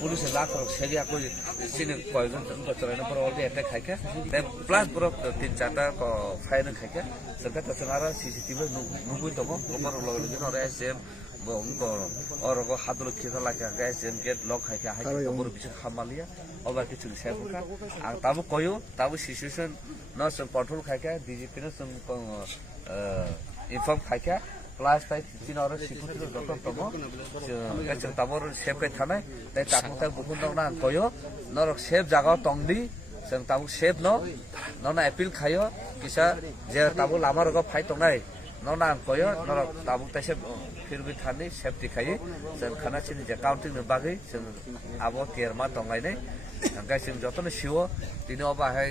Police lakh সেগে আকো সিনে কয়েকজন চলাইনো পর অলরেডি একটা খাইকা প্লাস পুরো 3-4টা ফাইন খাইকা সেটা তো আর সিসিটিভি নুবুই দङ গোবর লগলে দিন আরে এসএম অরগো হাদুল খেতা লাগা এসএম গেট লক খাইকা হাই গোবর বিছে খামালিয়া অবা কিছু সাইবকা আর তাবো কয়ো তাবো সিচুয়েশন ন কন্ট্রোল খাইকা ডিজিপি ন ইনফর্ম খাইকা প্লাস তাই তিন আর সিকিউরিটি যত দङ जों ताबर सेफ kai थानाय ताई ताकु ताक बुकुन दङ ना कयो नरक सेफ जागा तंगदि जों ताबु सेफ न एपिल खायो किसा जे ताबु लामा रग फाइ तंगनाय न कयो नरक ताबु ताइसे फिरबि थानि सेफटि खायो जों खाना सिनि जे काउन्टिं नि बागै जों आबो केरमा तंगायनाय गाइसिम जतन सिओ तिनि अबा हाय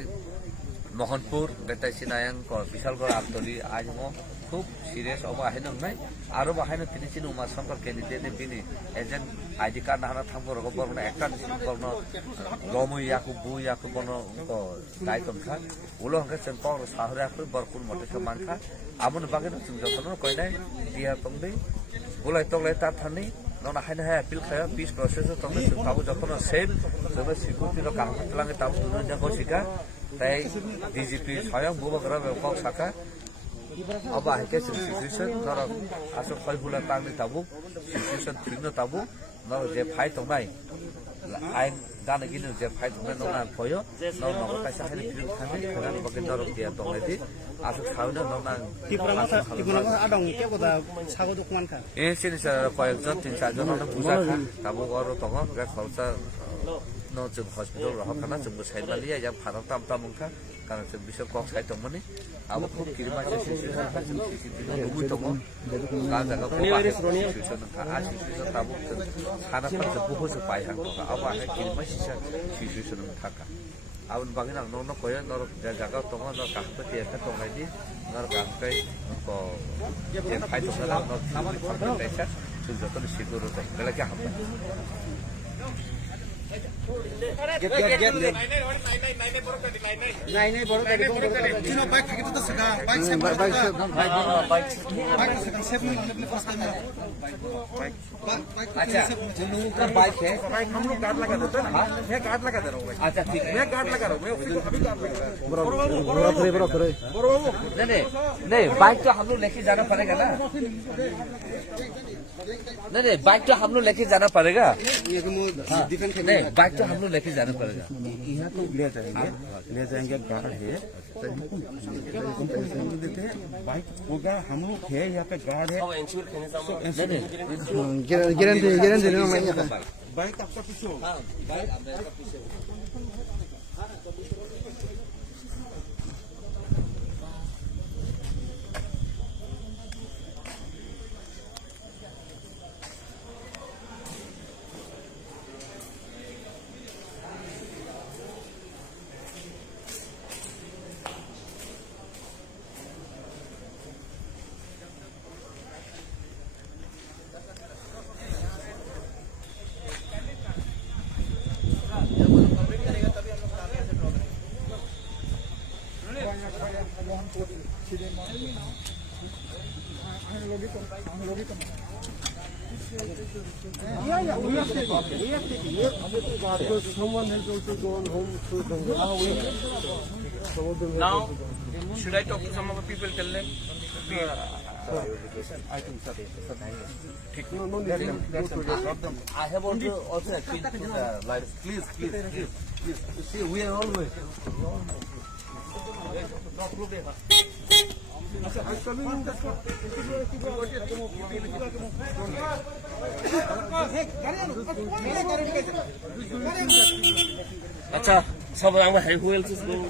मोहनपुर बेताय सिनायं को विशालगढ़ आबदली आजमो খুব সিরিয়াস অব আহেন নাই আরো বাহাইন তিনি চিন উমা শঙ্কর ক্যান্ডিডেট বিনি এজেন্ট আইডি কার্ড না থামবো রগ বর্ণ একটা বর্ণ গমই ইয়াকু বু ইয়াকু বর্ণ দায়িত্ব খা উলো হংকে চেন পর সাহরে আকু বরকুল মতে মানখা আমন বাগে চুং যতন কইনাই দিয়া তংদে বুলাই তংলাই তা থানি ননা হাইনা হাই আপিল খায়া পিস প্রসেস তংদে তাবু যতন সেফ তবে সিকিউরিটি র কাম করলাঙ্গে তাবু দুনিয়া কো শিকা তাই ডিজিপি স্বয়ং বুবগরা কক শাখা अब हाइके सिचुएसन नर आसो खैफुला तांनि ताबु सिचुएसन थिग्न ताबु नर जे फाइ तंनाय आइन गाने गिनु जे फाइ तंनाय नना फयो नर नग काइसा हानि फिल्म खानि खानि बके नर दिया तंनायदि आसो खावनो नना तिब्रामा आदं केबदा सागो दखमान खा ए सिनिसा कयजन 3-4 जन बुजा खा ताबु गरो तंग गा खरसा न जों हस्पिटाल रहखाना जों साइडलालिया या फाराव ताम तामखा कारण जों बिसोर कक साइड दंमोनि अब खूब किरमा सिचुएसन खा जों सिसिटिभि नुबुइ दङ गा जागा सिचुएसन खा आ सिचुएसन ताबु खाना फारसे बहुत से पाइ हां दङ अब आ किरमा सिचुएसन थाका आउन बागै आं न कयो नर जागा दङ न काहपति एटा दंनायदि नर काहकै को जे फाइ दङ न खामानि फारसे पैसा जों जतन सिकुर दङ बेलाके हाबबाय नहीं बरो चिनो बाइक खाके तो सका बाइक से बाइक सेफ नहीं अपने पास में बाइक अच्छा का बाइक है बाइक हम लोग गार्ड लगा देते हैं ना मैं गार्ड लगा दे रहा हूं अच्छा ठीक है मैं गार्ड लगा रहा हूं मैं अभी गार्ड लगा रहा हूं नहीं बाइक तो हम लोग लेके जाना पड़ेगा ना नहीं बाइक तो हम लोग लेके जाना पड़ेगा नहीं बाइक तो हम लोग लेके जाना पड़ेगा यहाँ तो ले जाएंगे गार्ड है देते हैं बाइक होगा हम लोग है यहाँ पे गार्ड है गारंटी बाइक आपका पीछे होगा बाइक पीछे Someone has also gone home to Now, should I talk to some of the people? Tell them. I think so. I have also appealed to the lights. Please. You see, we are always. अच्छा सब आमा है who else is going?